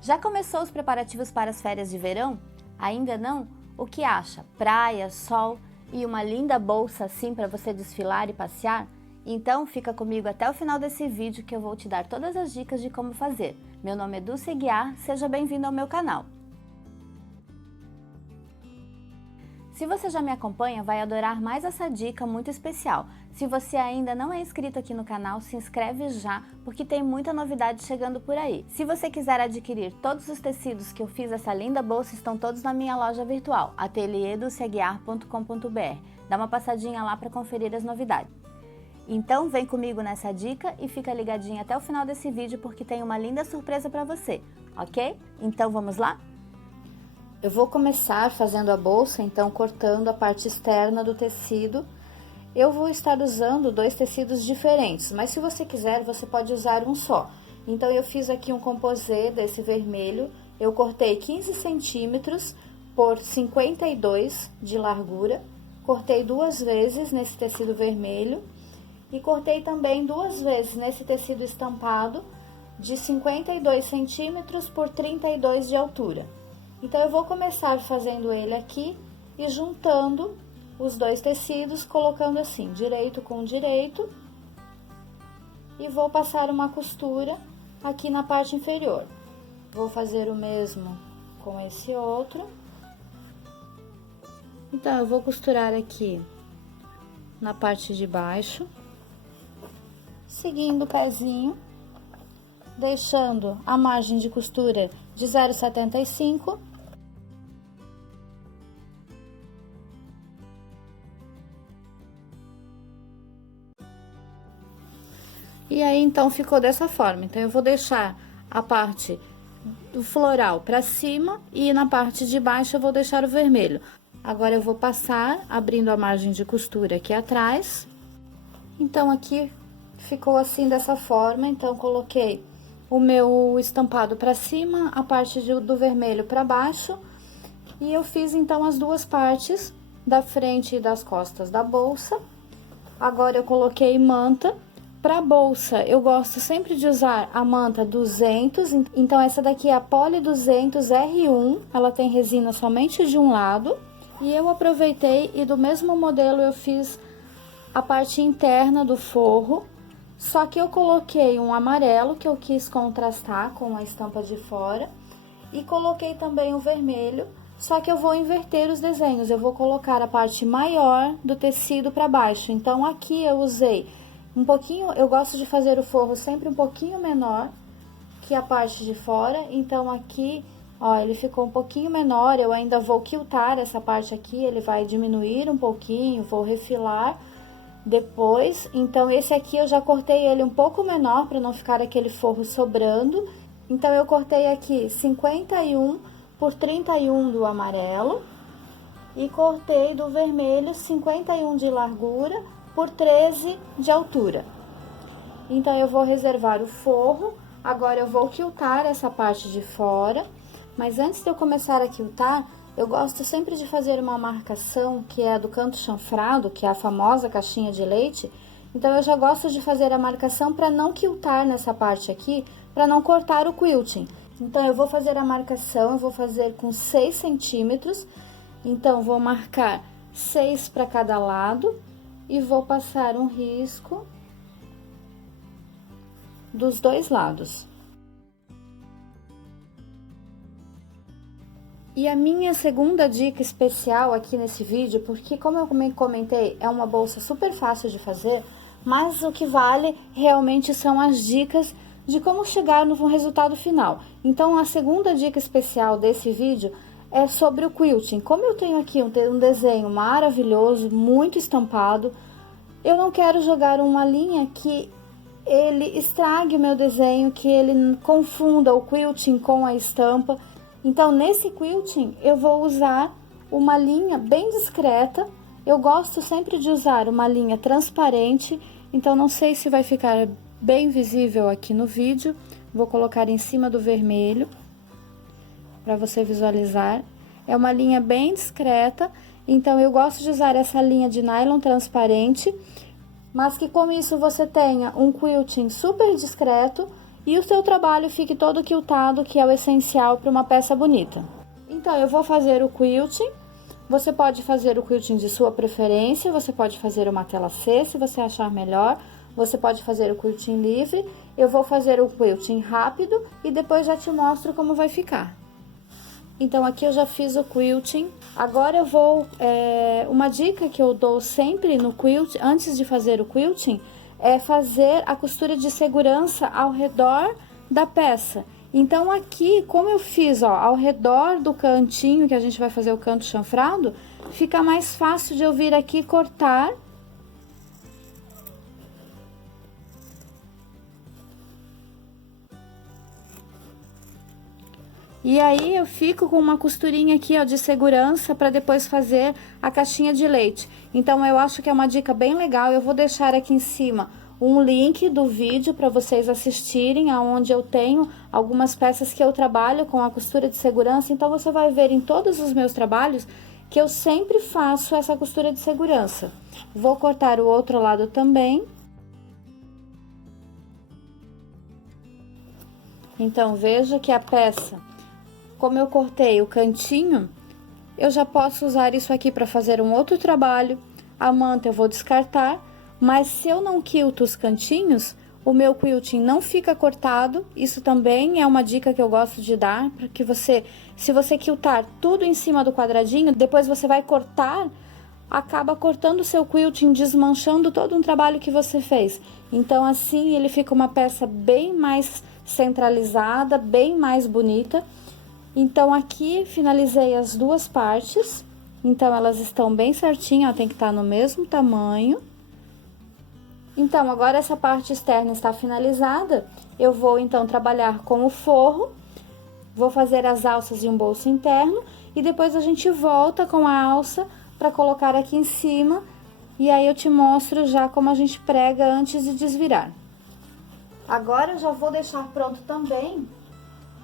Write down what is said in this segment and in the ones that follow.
Já começou os preparativos para as férias de verão? Ainda não? O que acha? Praia, sol e uma linda bolsa assim para você desfilar e passear? Então fica comigo até o final desse vídeo que eu vou te dar todas as dicas de como fazer. Meu nome é Dulce Aguiar, seja bem-vindo ao meu canal. Se você já me acompanha, vai adorar mais essa dica muito especial. Se você ainda não é inscrito aqui no canal, se inscreve já, porque tem muita novidade chegando por aí. Se você quiser adquirir todos os tecidos que eu fiz essa linda bolsa, estão todos na minha loja virtual, atelieedulceaguiar.com.br. Dá uma passadinha lá para conferir as novidades. Então vem comigo nessa dica e fica ligadinho até o final desse vídeo, porque tem uma linda surpresa para você, ok? Então vamos lá? Eu vou começar fazendo a bolsa, então cortando a parte externa do tecido. Eu vou estar usando dois tecidos diferentes, mas se você quiser, você pode usar um só. Então eu fiz aqui um composê desse vermelho, eu cortei 15 centímetros por 52 de largura, cortei duas vezes nesse tecido vermelho e cortei também duas vezes nesse tecido estampado de 52 centímetros por 32 de altura. Então, eu vou começar fazendo ele aqui e juntando os dois tecidos, colocando assim, direito com direito. E vou passar uma costura aqui na parte inferior. Vou fazer o mesmo com esse outro. Então, eu vou costurar aqui na parte de baixo, seguindo o pezinho, deixando a margem de costura de 0,75. E aí, então, ficou dessa forma. Então, eu vou deixar a parte do floral pra cima e na parte de baixo eu vou deixar o vermelho. Agora, eu vou passar abrindo a margem de costura aqui atrás. Então, aqui ficou assim, dessa forma. Então, coloquei o meu estampado pra cima, a parte do vermelho pra baixo. E eu fiz, então, as duas partes da frente e das costas da bolsa. Agora, eu coloquei manta. Para bolsa, eu gosto sempre de usar a manta 200, então essa daqui é a Poly 200 R1, ela tem resina somente de um lado. E eu aproveitei e do mesmo modelo eu fiz a parte interna do forro, só que eu coloquei um amarelo que eu quis contrastar com a estampa de fora. E coloquei também o vermelho, só que eu vou inverter os desenhos, eu vou colocar a parte maior do tecido para baixo. Então, aqui eu usei um pouquinho, eu gosto de fazer o forro sempre um pouquinho menor que a parte de fora, então aqui, ó, ele ficou um pouquinho menor, eu ainda vou quiltar essa parte aqui, ele vai diminuir um pouquinho, vou refilar depois. Então, esse aqui eu já cortei ele um pouco menor, para não ficar aquele forro sobrando. Então, eu cortei aqui 51 por 31 do amarelo e cortei do vermelho 51 de largura por 13 de altura. Então, eu vou reservar o forro. Agora, eu vou quiltar essa parte de fora. Mas antes de eu começar a quiltar, eu gosto sempre de fazer uma marcação, que é a do canto chanfrado, que é a famosa caixinha de leite. Então, eu já gosto de fazer a marcação para não quiltar nessa parte aqui, para não cortar o quilting. Então, eu vou fazer a marcação, eu vou fazer com 6 centímetros. Então, vou marcar 6 para cada lado. E vou passar um risco dos dois lados. E a minha segunda dica especial aqui nesse vídeo, porque como eu comentei, é uma bolsa super fácil de fazer, mas o que vale realmente são as dicas de como chegar no resultado final. Então, a segunda dica especial desse vídeo é sobre o quilting. Como eu tenho aqui um desenho maravilhoso, muito estampado, eu não quero jogar uma linha que ele estrague o meu desenho, que ele confunda o quilting com a estampa. Então, nesse quilting, eu vou usar uma linha bem discreta. Eu gosto sempre de usar uma linha transparente, então não sei se vai ficar bem visível aqui no vídeo. Vou colocar em cima do vermelho, para você visualizar. É uma linha bem discreta, então eu gosto de usar essa linha de nylon transparente, mas que com isso você tenha um quilting super discreto e o seu trabalho fique todo quiltado, que é o essencial para uma peça bonita. Então, eu vou fazer o quilting. Você pode fazer o quilting de sua preferência, você pode fazer uma tela C, se você achar melhor. Você pode fazer o quilting livre. Eu vou fazer o quilting rápido e depois já te mostro como vai ficar. Então, aqui eu já fiz o quilting. Agora eu vou... uma dica que eu dou sempre no quilting, antes de fazer o quilting, é fazer a costura de segurança ao redor da peça. Então, aqui, como eu fiz, ó, ao redor do cantinho, que a gente vai fazer o canto chanfrado, fica mais fácil de eu vir aqui cortar. E aí, eu fico com uma costurinha aqui, ó, de segurança para depois fazer a caixinha de leite. Então, eu acho que é uma dica bem legal. Eu vou deixar aqui em cima um link do vídeo para vocês assistirem, aonde eu tenho algumas peças que eu trabalho com a costura de segurança. Então, você vai ver em todos os meus trabalhos que eu sempre faço essa costura de segurança. Vou cortar o outro lado também. Então, veja que a peça, como eu cortei o cantinho, eu já posso usar isso aqui para fazer um outro trabalho. A manta eu vou descartar, mas se eu não quilto os cantinhos, o meu quilting não fica cortado. Isso também é uma dica que eu gosto de dar, para que você, se você quiltar tudo em cima do quadradinho, depois você vai cortar, acaba cortando o seu quilting, desmanchando todo um trabalho que você fez. Então, assim, ele fica uma peça bem mais centralizada, bem mais bonita. Então, aqui finalizei as duas partes. Então, elas estão bem certinhas, ó, tem que estar no mesmo tamanho. Então, agora essa parte externa está finalizada. Eu vou, então, trabalhar com o forro. Vou fazer as alças e um bolso interno. E depois a gente volta com a alça para colocar aqui em cima. E aí, eu te mostro já como a gente prega antes de desvirar. Agora, eu já vou deixar pronto também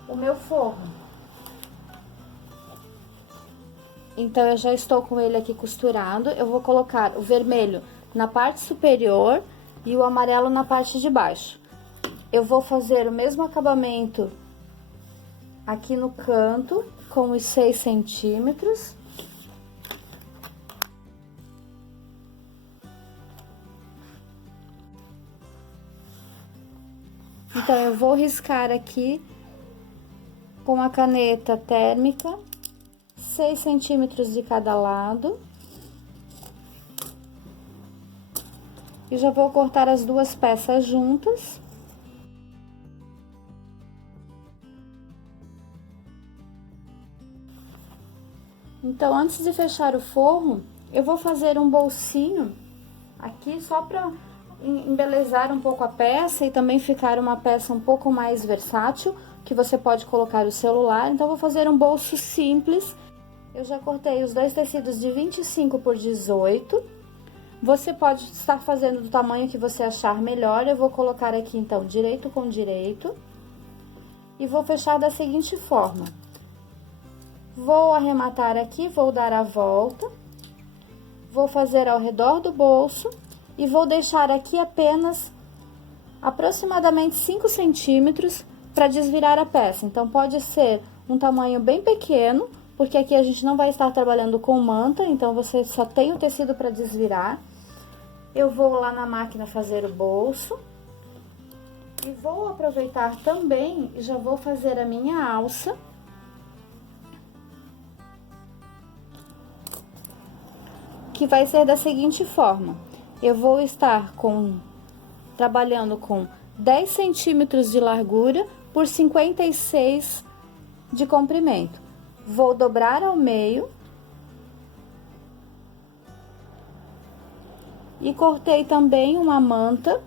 o meu forro. Então, eu já estou com ele aqui costurado. Eu vou colocar o vermelho na parte superior e o amarelo na parte de baixo. Eu vou fazer o mesmo acabamento aqui no canto, com os 6 centímetros. Então, eu vou riscar aqui com a caneta térmica, 6 centímetros de cada lado. E já vou cortar as duas peças juntas. Então, antes de fechar o forro, eu vou fazer um bolsinho aqui só para embelezar um pouco a peça e também ficar uma peça um pouco mais versátil, que você pode colocar o celular. Então, vou fazer um bolso simples. Eu já cortei os dois tecidos de 25 por 18. Você pode estar fazendo do tamanho que você achar melhor. Eu vou colocar aqui, então, direito com direito. E vou fechar da seguinte forma. Vou arrematar aqui, vou dar a volta. Vou fazer ao redor do bolso. E vou deixar aqui apenas aproximadamente 5 centímetros para desvirar a peça. Então, pode ser um tamanho bem pequeno, porque aqui a gente não vai estar trabalhando com manta, então você só tem o tecido para desvirar. Eu vou lá na máquina fazer o bolso. E vou aproveitar também e já vou fazer a minha alça. Que vai ser da seguinte forma. Eu vou estar trabalhando com 10 centímetros de largura por 56 de comprimento. Vou dobrar ao meio. E cortei também uma manta,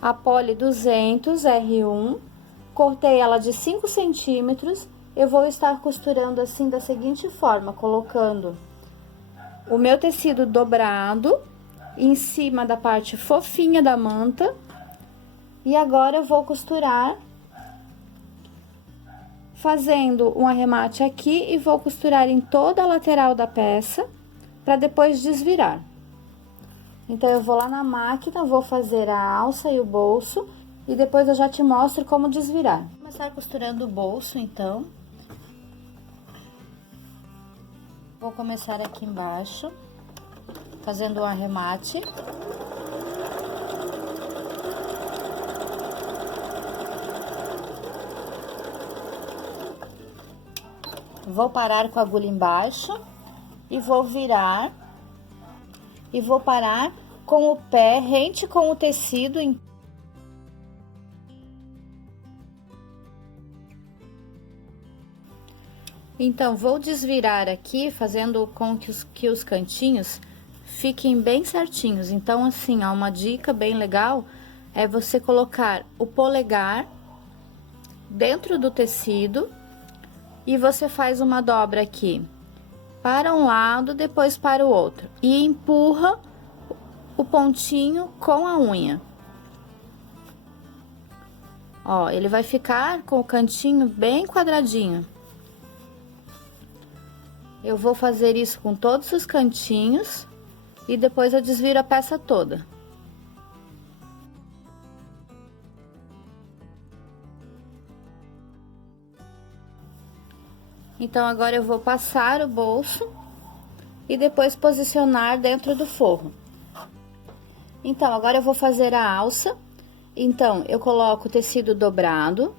a Poli 200 R1. Cortei ela de 5 centímetros. Eu vou estar costurando assim da seguinte forma, colocando o meu tecido dobrado em cima da parte fofinha da manta. E agora eu vou costurar fazendo um arremate aqui e vou costurar em toda a lateral da peça para depois desvirar. Então, eu vou lá na máquina, vou fazer a alça e o bolso e depois eu já te mostro como desvirar. Vou começar costurando o bolso, então. Vou começar aqui embaixo, fazendo o arremate. Vou parar com a agulha embaixo e vou virar. E vou parar com o pé rente com o tecido. Então, vou desvirar aqui, fazendo com que os cantinhos fiquem bem certinhos. Então, assim, ó, uma dica bem legal é você colocar o polegar dentro do tecido e você faz uma dobra aqui para um lado, depois para o outro, e empurra o pontinho com a unha. Ó, ele vai ficar com o cantinho bem quadradinho. Eu vou fazer isso com todos os cantinhos e depois eu desviro a peça toda. Então, agora eu vou passar o bolso e depois posicionar dentro do forro. Então, agora eu vou fazer a alça. Então, eu coloco o tecido dobrado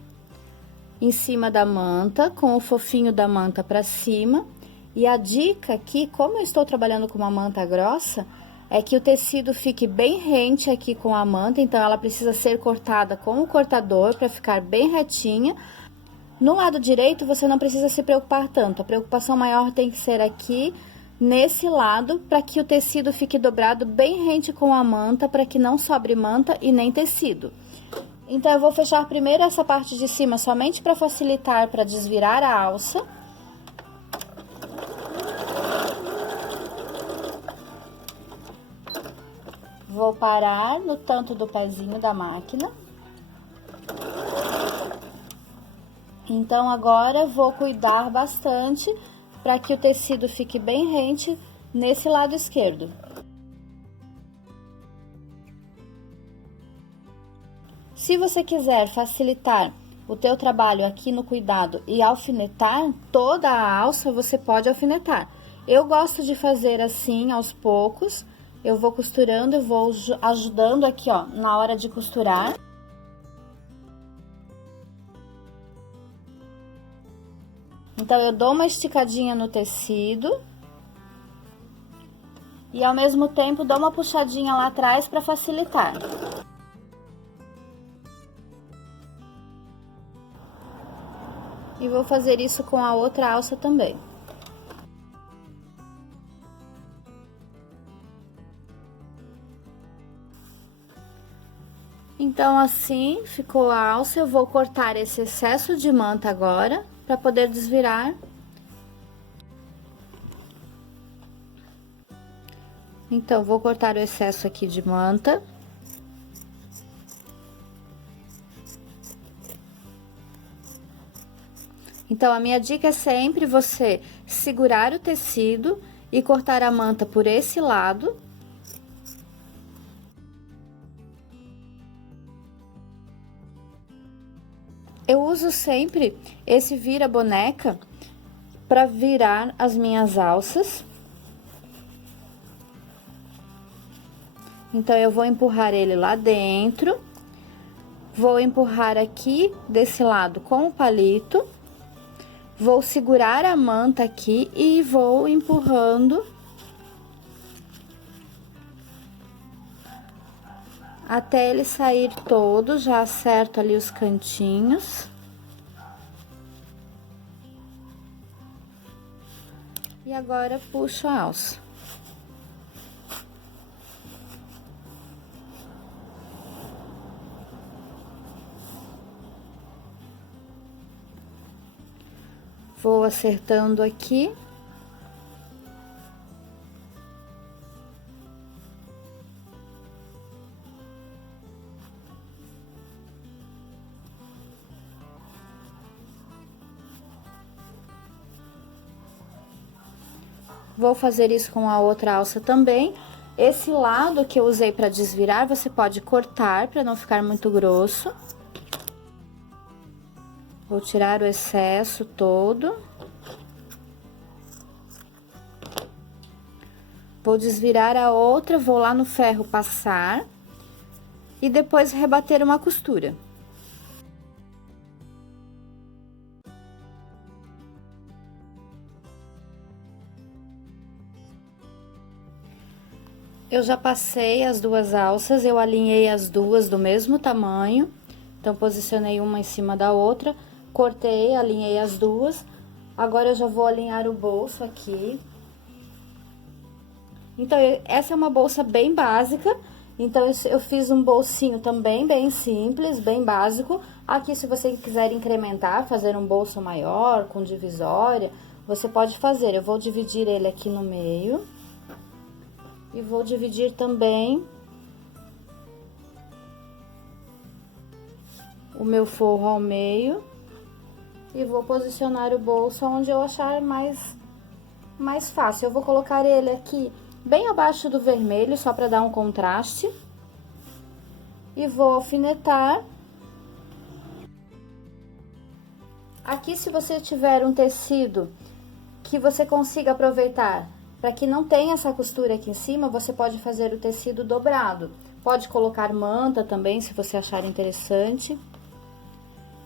em cima da manta, com o fofinho da manta pra cima. E a dica aqui, como eu estou trabalhando com uma manta grossa, é que o tecido fique bem rente aqui com a manta, então ela precisa ser cortada com o cortador para ficar bem retinha. No lado direito, você não precisa se preocupar tanto, a preocupação maior tem que ser aqui, nesse lado, para que o tecido fique dobrado bem rente com a manta, para que não sobre manta e nem tecido. Então, eu vou fechar primeiro essa parte de cima somente para facilitar, para desvirar a alça. Vou parar no tanto do pezinho da máquina. Então, agora, vou cuidar bastante para que o tecido fique bem rente nesse lado esquerdo. Se você quiser facilitar o teu trabalho aqui no cuidado e alfinetar toda a alça, você pode alfinetar. Eu gosto de fazer assim, aos poucos. Eu vou costurando e vou ajudando aqui, ó, na hora de costurar. Então, eu dou uma esticadinha no tecido. E, ao mesmo tempo, dou uma puxadinha lá atrás para facilitar. E vou fazer isso com a outra alça também. Então, assim, ficou a alça. Eu vou cortar esse excesso de manta agora, para poder desvirar. Então, vou cortar o excesso aqui de manta. Então, a minha dica é sempre você segurar o tecido e cortar a manta por esse lado. Eu uso sempre esse vira-boneca para virar as minhas alças. Então, eu vou empurrar ele lá dentro. Vou empurrar aqui desse lado com o palito. Vou segurar a manta aqui e vou empurrando até ele sair todo, já acerto ali os cantinhos. E agora, puxo a alça. Vou acertando aqui. Vou fazer isso com a outra alça também. Esse lado que eu usei para desvirar, você pode cortar para não ficar muito grosso. Vou tirar o excesso todo. Vou desvirar a outra, vou lá no ferro passar e depois rebater uma costura. Eu já passei as duas alças, eu alinhei as duas do mesmo tamanho, então posicionei uma em cima da outra, cortei, alinhei as duas. Agora eu já vou alinhar o bolso aqui. Então, essa é uma bolsa bem básica, então eu fiz um bolsinho também bem simples, bem básico. Aqui, se você quiser incrementar, fazer um bolso maior, com divisória, você pode fazer. Eu vou dividir ele aqui no meio. E vou dividir também o meu forro ao meio. E vou posicionar o bolso onde eu achar mais fácil. Eu vou colocar ele aqui bem abaixo do vermelho, só para dar um contraste. E vou alfinetar. Aqui, se você tiver um tecido que você consiga aproveitar, para que não tenha essa costura aqui em cima, você pode fazer o tecido dobrado. Pode colocar manta também, se você achar interessante.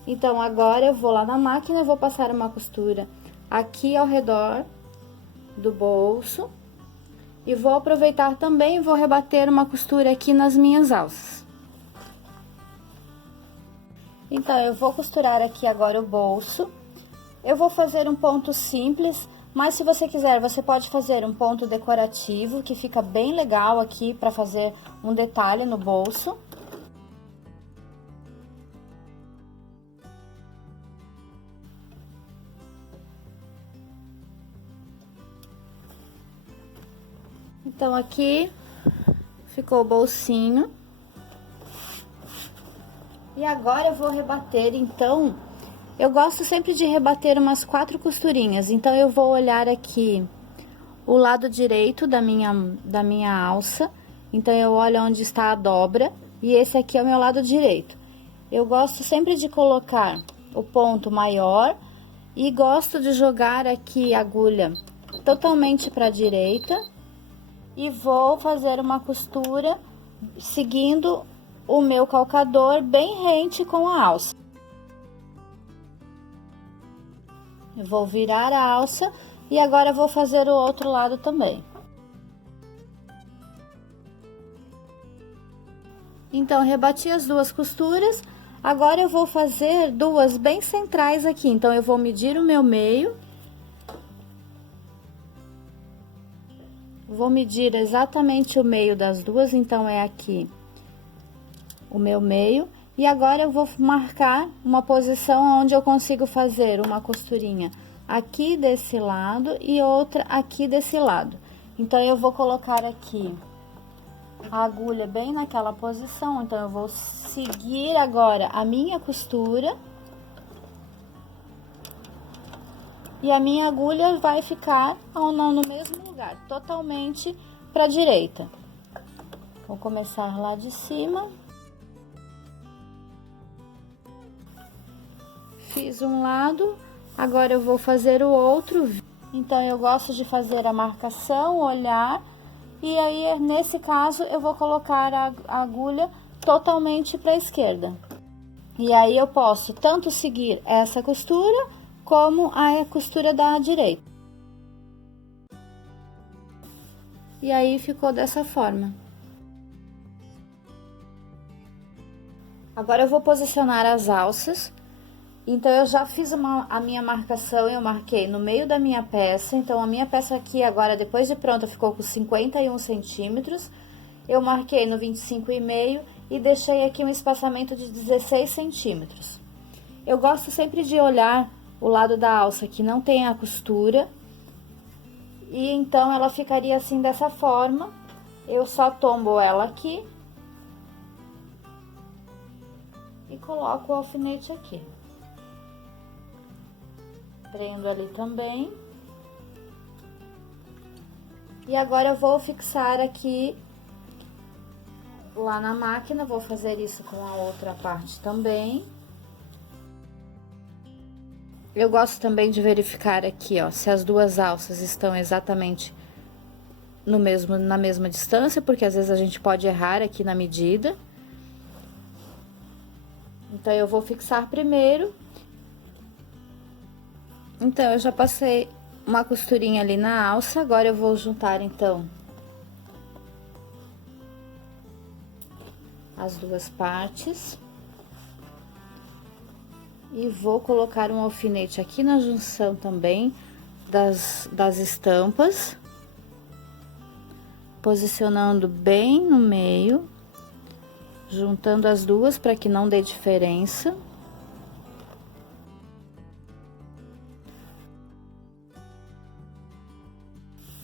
Então, agora eu vou lá na máquina e vou passar uma costura aqui ao redor do bolso. E vou aproveitar também e vou rebater uma costura aqui nas minhas alças. Então, eu vou costurar aqui agora o bolso. Eu vou fazer um ponto simples, mas se você quiser, você pode fazer um ponto decorativo, que fica bem legal aqui para fazer um detalhe no bolso. Então, aqui ficou o bolsinho. E agora eu vou rebater, então, eu gosto sempre de rebater umas 4 costurinhas. Então, eu vou olhar aqui o lado direito da minha alça. Então, eu olho onde está a dobra e esse aqui é o meu lado direito. Eu gosto sempre de colocar o ponto maior e gosto de jogar aqui a agulha totalmente para a direita. E vou fazer uma costura seguindo o meu calcador bem rente com a alça. Eu vou virar a alça e agora vou fazer o outro lado também. Então, rebati as duas costuras, agora eu vou fazer duas bem centrais aqui. Então, eu vou medir o meu meio. Vou medir exatamente o meio das duas, então, é aqui o meu meio. E agora eu vou marcar uma posição onde eu consigo fazer uma costurinha aqui desse lado e outra aqui desse lado. Então, eu vou colocar aqui a agulha bem naquela posição. Então, eu vou seguir agora a minha costura. E a minha agulha vai ficar no mesmo lugar, totalmente para a direita. Vou começar lá de cima. Fiz um lado, agora eu vou fazer o outro. Então, eu gosto de fazer a marcação, olhar, e aí, nesse caso, eu vou colocar a agulha totalmente para a esquerda. E aí, eu posso tanto seguir essa costura, como a costura da direita. E aí, ficou dessa forma. Agora, eu vou posicionar as alças. Então, eu já fiz a minha marcação, eu marquei no meio da minha peça. Então, a minha peça aqui, agora, depois de pronta, ficou com 51 centímetros. Eu marquei no 25,5 e deixei aqui um espaçamento de 16 centímetros. Eu gosto sempre de olhar o lado da alça que não tem a costura. E então, ela ficaria assim, dessa forma. Eu só tombo ela aqui. E coloco o alfinete aqui. Prendo ali também. E agora eu vou fixar aqui lá na máquina, vou fazer isso com a outra parte também. Eu gosto também de verificar aqui, ó, se as duas alças estão exatamente na mesma distância, porque às vezes a gente pode errar aqui na medida. Então, eu vou fixar primeiro. Então, eu já passei uma costurinha ali na alça, agora eu vou juntar, então, as duas partes. E vou colocar um alfinete aqui na junção também das estampas, posicionando bem no meio, juntando as duas para que não dê diferença.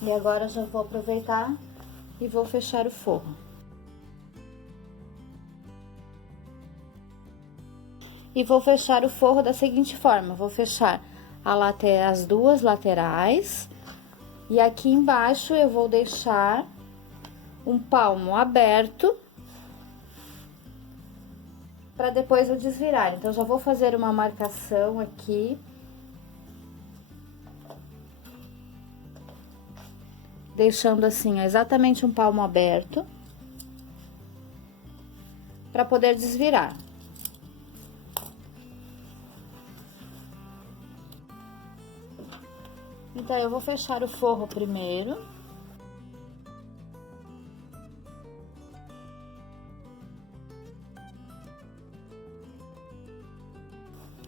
E agora já vou aproveitar e vou fechar o forro. E vou fechar o forro da seguinte forma: vou fechar as duas laterais, e aqui embaixo eu vou deixar um palmo aberto para depois eu desvirar. Então, já vou fazer uma marcação aqui. Deixando assim, ó, exatamente um palmo aberto, para poder desvirar. Então, eu vou fechar o forro primeiro.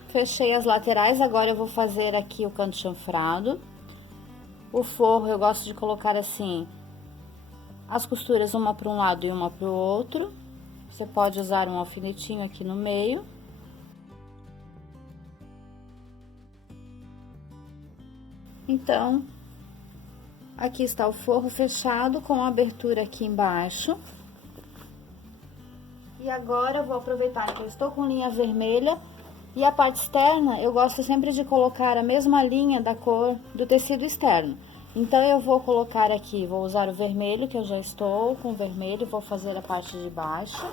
Fechei as laterais, agora eu vou fazer aqui o canto chanfrado. O forro eu gosto de colocar assim, as costuras uma para um lado e uma para o outro. Você pode usar um alfinetinho aqui no meio. Então, aqui está o forro fechado com a abertura aqui embaixo. E agora eu vou aproveitar que eu estou com linha vermelha. E a parte externa, eu gosto sempre de colocar a mesma linha da cor do tecido externo. Então, eu vou colocar aqui, vou usar o vermelho, que eu já estou com o vermelho, vou fazer a parte de baixo.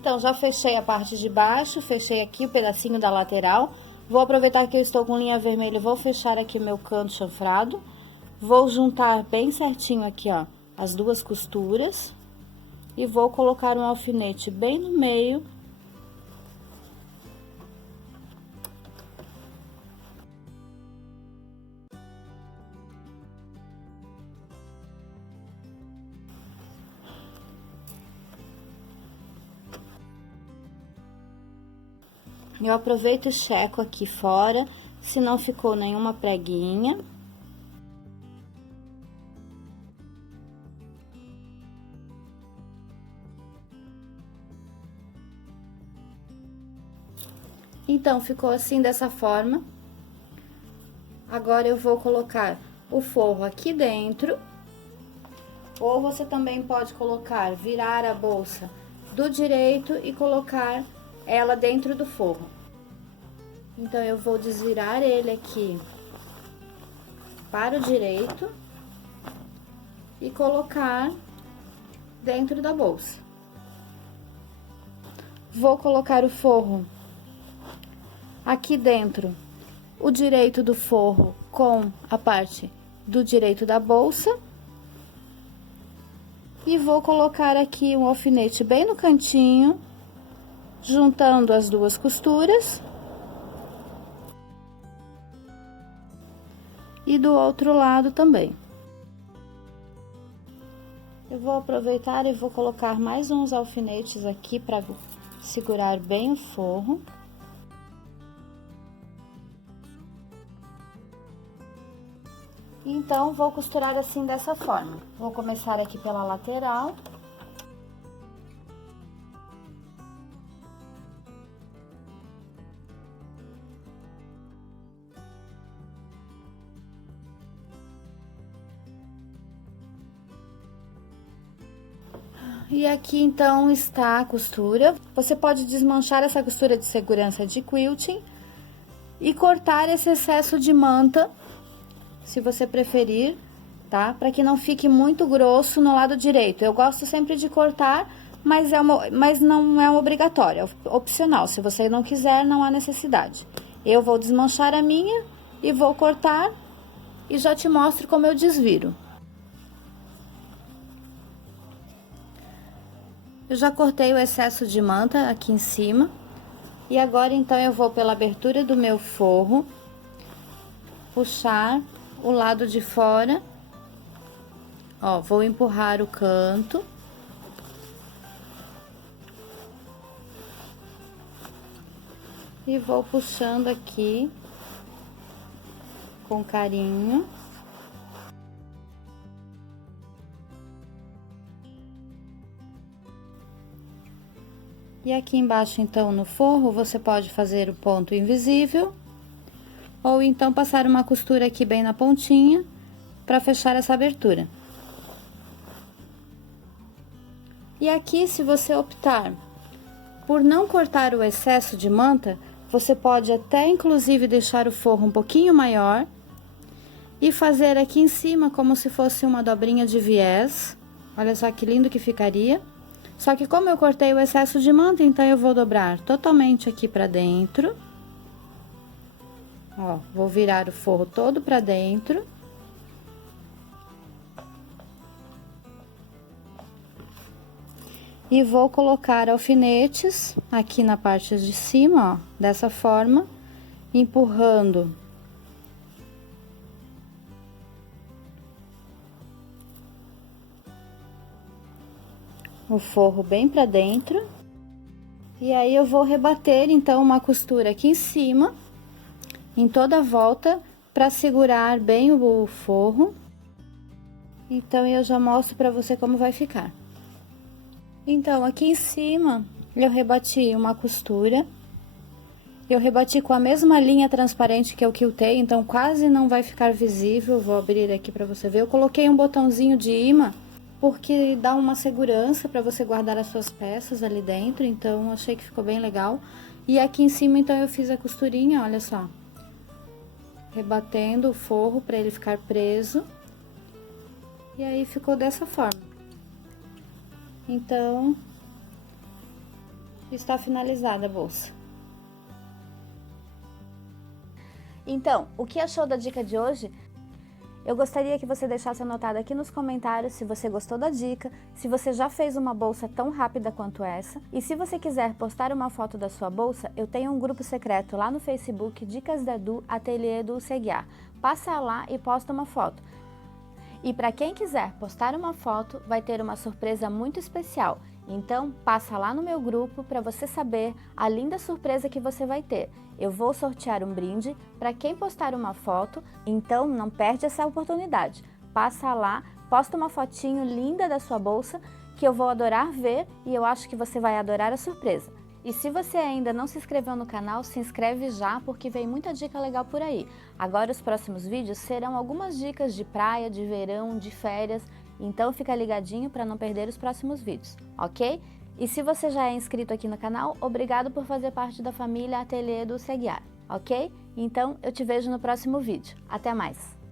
Então, já fechei a parte de baixo, fechei aqui o pedacinho da lateral. Vou aproveitar que eu estou com linha vermelha, vou fechar aqui o meu canto chanfrado. Vou juntar bem certinho aqui, ó, as duas costuras. E vou colocar um alfinete bem no meio. Eu aproveito e checo aqui fora, se não ficou nenhuma preguinha. Então, ficou assim, dessa forma. Agora, eu vou colocar o forro aqui dentro. Ou você também pode colocar, virar a bolsa do direito e colocar ela dentro do forro. Então, eu vou desvirar ele aqui para o direito e colocar dentro da bolsa. Vou colocar o forro aqui dentro, o direito do forro com a parte do direito da bolsa. E vou colocar aqui um alfinete bem no cantinho, juntando as duas costuras. E do outro lado também. Eu vou aproveitar e vou colocar mais uns alfinetes aqui para segurar bem o forro. Então, vou costurar assim, dessa forma. Vou começar aqui pela lateral. E aqui, então, está a costura. Você pode desmanchar essa costura de segurança de quilting e cortar esse excesso de manta, se você preferir, tá? Para que não fique muito grosso no lado direito. Eu gosto sempre de cortar, mas não é obrigatório, é opcional. Se você não quiser, não há necessidade. Eu vou desmanchar a minha e vou cortar e já te mostro como eu desviro. Eu já cortei o excesso de manta aqui em cima. E agora, então, eu vou pela abertura do meu forro, puxar o lado de fora, ó, vou empurrar o canto. E vou puxando aqui com carinho. E aqui embaixo, então, no forro, você pode fazer o ponto invisível, ou então passar uma costura aqui bem na pontinha, para fechar essa abertura. E aqui, se você optar por não cortar o excesso de manta, você pode até, inclusive, deixar o forro um pouquinho maior e fazer aqui em cima como se fosse uma dobrinha de viés. Olha só que lindo que ficaria. Só que como eu cortei o excesso de manta, então eu vou dobrar totalmente aqui pra dentro. Ó, vou virar o forro todo pra dentro. E vou colocar alfinetes aqui na parte de cima, ó, dessa forma, empurrando o forro bem pra dentro. E aí eu vou rebater então uma costura aqui em cima, em toda a volta, para segurar bem o forro. Então eu já mostro para você como vai ficar. Então aqui em cima eu rebati uma costura. Eu rebati com a mesma linha transparente que eu quiltei, então quase não vai ficar visível. Vou abrir aqui para você ver. Eu coloquei um botãozinho de imã, porque dá uma segurança para você guardar as suas peças ali dentro, então achei que ficou bem legal. E aqui em cima, então, eu fiz a costurinha, olha só, rebatendo o forro para ele ficar preso. E aí ficou dessa forma. Então, está finalizada a bolsa. Então, o que achou da dica de hoje? Eu gostaria que você deixasse anotado aqui nos comentários se você gostou da dica, se você já fez uma bolsa tão rápida quanto essa. E se você quiser postar uma foto da sua bolsa, eu tenho um grupo secreto lá no Facebook, Dicas da Du, Ateliê do Seguiar. Passa lá e posta uma foto. E para quem quiser postar uma foto, vai ter uma surpresa muito especial. Então, passa lá no meu grupo para você saber a linda surpresa que você vai ter. Eu vou sortear um brinde para quem postar uma foto, então não perde essa oportunidade. Passa lá, posta uma fotinho linda da sua bolsa, que eu vou adorar ver e eu acho que você vai adorar a surpresa. E se você ainda não se inscreveu no canal, se inscreve já, porque vem muita dica legal por aí. Agora os próximos vídeos serão algumas dicas de praia, de verão, de férias, então fica ligadinho para não perder os próximos vídeos, ok? E se você já é inscrito aqui no canal, obrigado por fazer parte da família Ateliê do Seguiar, ok? Então eu te vejo no próximo vídeo. Até mais!